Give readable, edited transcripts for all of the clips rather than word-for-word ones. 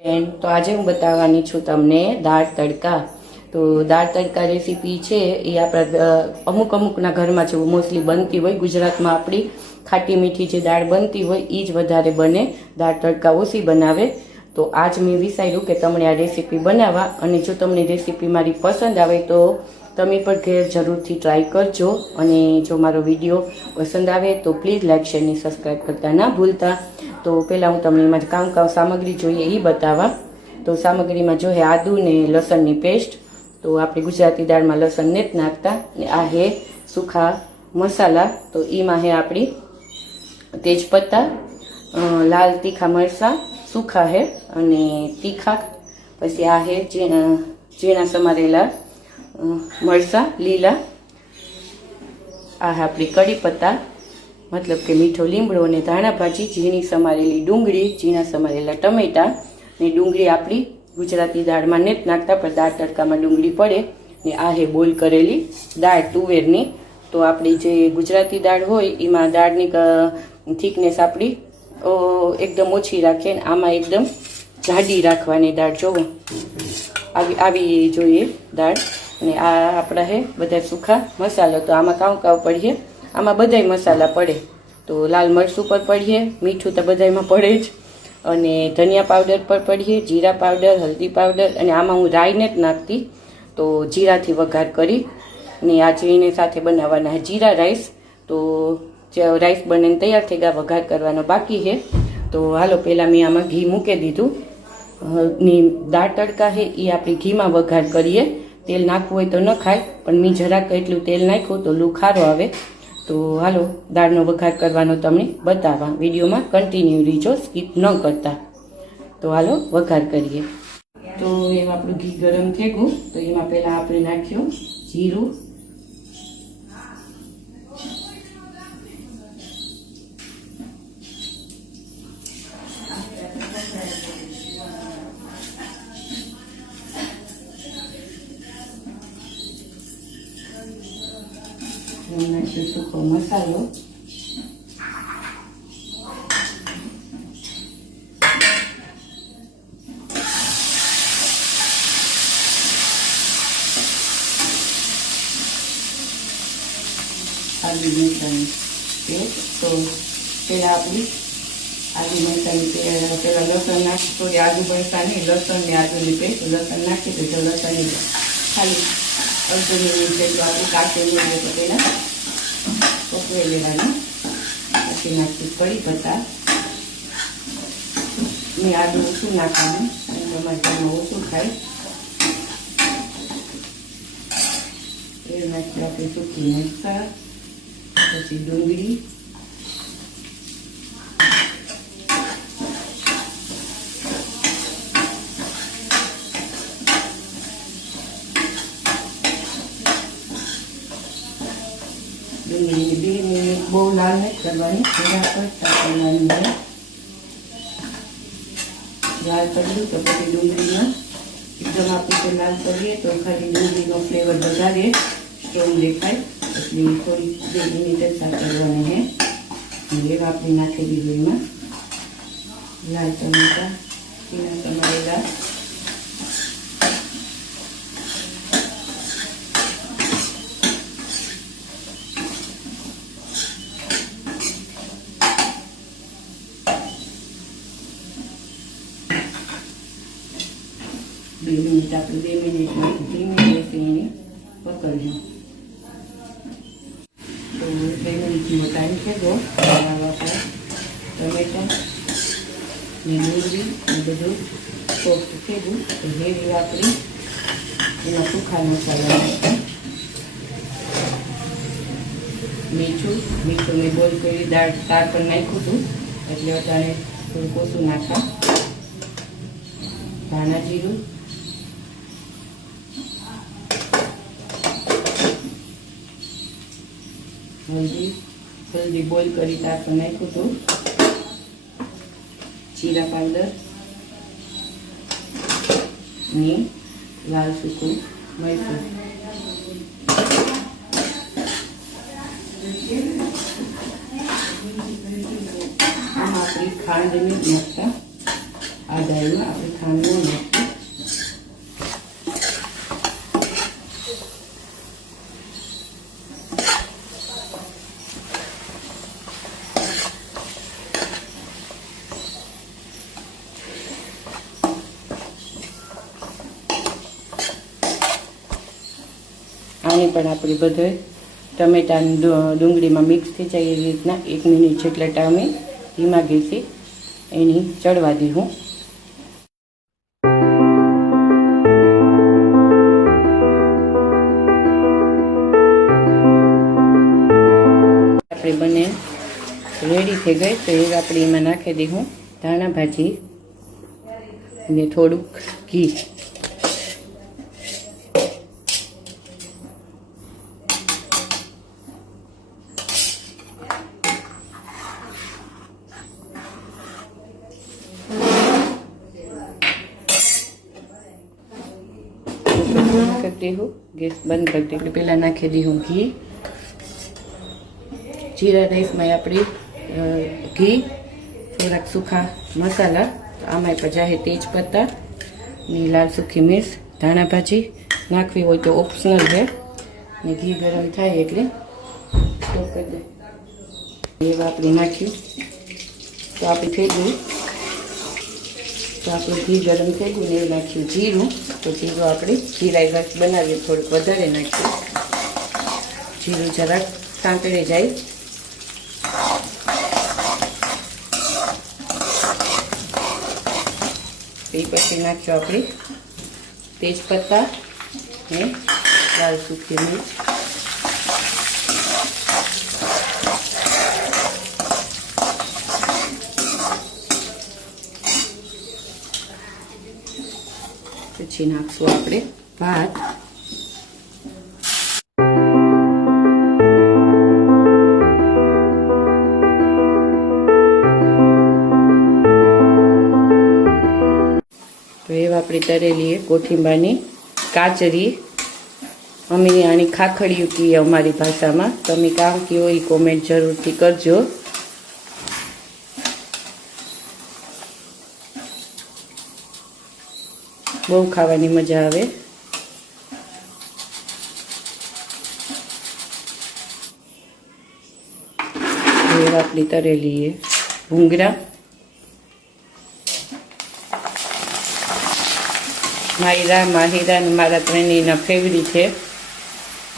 તો આજે હું બતાવવાની છું તમને દાળ તડકા. તો દાળ તડકા રેસીપી છે એ આપણા અમુકના ઘરમાં છે મોસ્ટલી બનતી હોય. ગુજરાતમાં આપણી ખાટી મીઠી જે દાળ બનતી હોય એ જ વધારે બને, દાળ તડકા ઓછી બનાવે. તો આજ મેં વિચાર્યું કે તમને આ રેસીપી બનાવવા, અને જો તમને રેસીપી મારી પસંદ આવે તો તમે પણ ઘેર જરૂરથી ટ્રાય કરજો. અને જો મારો વિડીયો પસંદ આવે તો પ્લીઝ લાઇક શેર અને સબસ્ક્રાઈબ કરતા ના ભૂલતા. તો પહેલાં હું તમને એમાં કામ સામગ્રી જોઈએ એ બતાવવા. તો સામગ્રીમાં જોઈએ આદુ ને લસણની પેસ્ટ. તો આપણે ગુજરાતી દાળમાં લસણ ને જ નાખતા. ને આ હે સૂખા મસાલા. તો એમાં હે આપણી તેજપત્તા, લાલ તીખા મરચાં સૂખા હે અને તીખા. પછી આ હે ઝીણા સમારેલા મરચાં લીલા. આ આપણી કઢી પત્તા મતલબ કે મીઠો લીમડો અને ધાણા ભાજી, ઝીણી સમારેલી ડુંગળી, ઝીણા સમારેલા ટમેટા. ને ડુંગળી આપણી ગુજરાતી દાળમાં ને જ નાખતા, પણ દાળ તડકામાં ડુંગળી પડે. ને આ હે બોઇલ કરેલી દાળ તુવેરની. તો આપણી જે ગુજરાતી દાળ હોય એમાં દાળની થિકનેસ આપણી એકદમ ઓછી રાખે, ને આમાં એકદમ જાડી રાખવાની દાળ. જોવો આવી જોઈએ દાળ. અને આ આપણા હે બધા સૂખા મસાલો. તો આમાં કાવ પડીએ, આમાં બધાય મસાલા પડે. તો લાલ મરચું પર પડીએ, મીઠું તો બધામાં પડે જ, અને ધનિયા પાવડર પર પડીએ, જીરા પાવડર, હલ્દી પાવડર. અને આમાં હું રાઈને જ નાખતી. તો જીરાથી વઘાર કરી ને આ જીરીને સાથે બનાવવાના જીરા રાઈસ. તો રાઈસ બનીને તૈયાર થઈ ગયા, વઘાર કરવાનો બાકી છે. તો હાલો પહેલાં મેં આમાં ઘી મૂકી દીધું. ની દાળ તડકા છે એ આપણે ઘીમાં વઘાર કરીએ. તેલ નાખવું હોય તો ન ખાય, પણ મેં જરાક એટલું તેલ નાખ્યું તો લૂ ખારો આવે. તો હાલો દાળનો વઘાર કરવાનો તમને બતાવવા. વિડીયોમાં કન્ટિન્યુ રહીજો, સ્કીપ ન કરતા. તો હાલો વઘાર કરીએ. તો એમાં આપણું ઘી ગરમ થઈ ગયું. તો એમાં પહેલાં આપણે નાખ્યું જીરું, નાખ્યો સૂકો મસાલો, આદુ મરચાંની પેસ્ટ. તો પહેલાં આપણી આદુ મરચાંની પહેલાં લસણ નાખી, થોડી આદુ મરચાંની લસણ ને આદુની પેસ્ટ. લસણ નાખી તો લસણની ખાલી અડધો મિનિટ જેટલું આપણે કાચું લઈએ તો પહેલાં પકવી લેવાનું. પછી નાખી કઢી પત્તા ને આદુ ઓછું નાખવાનું, અને તમારે ઘરમાં ઓછું ખાય. એ નાખી આપણે સૂકી મરચાં, પછી ડુંગળી, ડુંગળીની 2 મિનિટ બહુ લાલ નથી કરવાની, થોડા પડતા કરવાની હોય. લાલ કર્યું તો પછી ડુંગળીમાં એકદમ આપણે લાલ કરીએ તો ખાલી ડુંગળીનો ફ્લેવર વધારે સ્ટ્રોંગ દેખાય. એટલે થોડી 2 મિનિટ જ સાચવવાની છે. એવા આપણે નાખી દીધું એમાં લાલ ટમેટા, ઝીણા સમારેલા, આપણે 2 મિનિટમાં ધીમી ગેસે એને પકડ્યું. તો 2 મિનિટનો ટાઈમ થઈ ગયો. ટમેટા ને ડુંગળી ને બધું સોફ્ટ થઈ ગયું. તો હેવી વાપરી એમાં સૂખા મસાલા નાખ્યા, મીઠું મેં બોઇલ કરી દાળ પર નાખ્યું હતું, એટલે અત્યારે થોડું ઓછું નાખ્યા. ધાણા જીરું, હલ્દી બોઇલ કરી દાળ પર નાખ્યું હતું, જીરા પાવડર ને લાલ સૂકું મરચું. આમાં આપણી ખાંડની નાખતા આ દાળમાં આપણે ખાંડ નાખી. આને પણ આપણે બધો ટમેટા ડુંગળીમાં મિક્સ થઈ જાય એવી રીતના 1 મિનિટ જેટલા ટાઈમે ધીમા ગેસે એની ચડવા દઉં. આપણે બને રેડી થઈ ગઈ તો એ આપણે એમાં નાખી દઉં ધાણા ભાજી અને થોડુંક ઘી. करती हूँ गैस बंद करती हूँ. पहला नाखी दी हूँ घी. जीरा राइस में अपनी घी थोड़ा सूखा मसाला तो आम पर जाए तेज पत्ता लाल सूखी मिर्च धाणा भाजी नाखवी हो तो ऑप्शनल है ने घी गरम थाय एटले तो कर दे एवा आपणे नाख्યું तो આપણે થઈ ગયું. तो આપણે ઘી ગરમ થઈ ગયું ને એ નાખ્યું જીરું. તો જીરું આપણે જીરા રાઈસ બનાવીએ થોડુંક વધારે નાખ્યું. જીરું જરાક સાંતળે જાય. એ પછી નાખ્યું આપણે તેજપત્તા ને લાલ સૂકી મિર્ચ. પછી નાખશું આપણે ભાત. તો એ આપણી તરેલી કોથીંબાની કાચરી અમે આની ખાખડિયું કહીએ અમારી ભાષામાં. તમે કામ કયો એ કોમેન્ટ જરૂરથી કરજો. બહુ ખાવાની મજા આવે. આપણી તરેલી ભૂંગળા માયરા માહિરા અને મારા ત્રણેયના ફેવરિટ છે.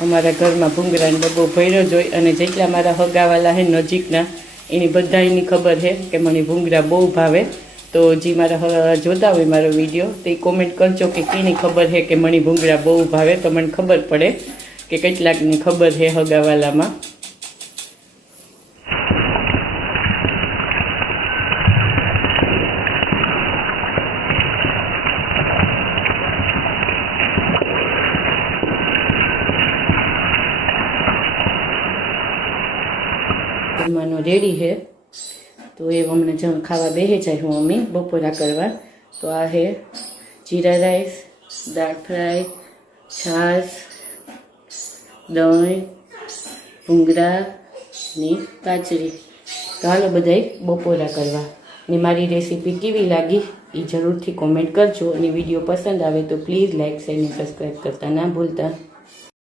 અમારા ઘરમાં ભૂંગળાનો ડબ્બો ભર્યો જ હોય અને જેટલા મારા હગાવાલા છે નજીકના એની બધાની ખબર છે કે મને ભૂંગળા બહુ ભાવે. તો જે મારા જોતા હોય મારો વિડીયો તે કોમેન્ટ કરજો કે કેની ખબર છે કે મને ભૂંગળા બહુ ભાવે તો મને ખબર પડે કે કેટલાકની ખબર છે હગાવાલામાં. જમવાનો રેડી છે તો એ હમણાં જમ ખાવા બેસી જાય હું અમે બપોરા કરવા. તો આ છે જીરા રાઈસ, દાળ ફ્રાય, છાશ, દહીં, ભૂંગળા ને કાચરી. તો હાલો બધાય બપોરા કરવા. ને મારી રેસીપી કેવી લાગી એ જરૂરથી કોમેન્ટ કરજો અને વિડીયો પસંદ આવે તો પ્લીઝ લાઇક શેર અને સબસ્ક્રાઈબ કરતા ના ભૂલતા.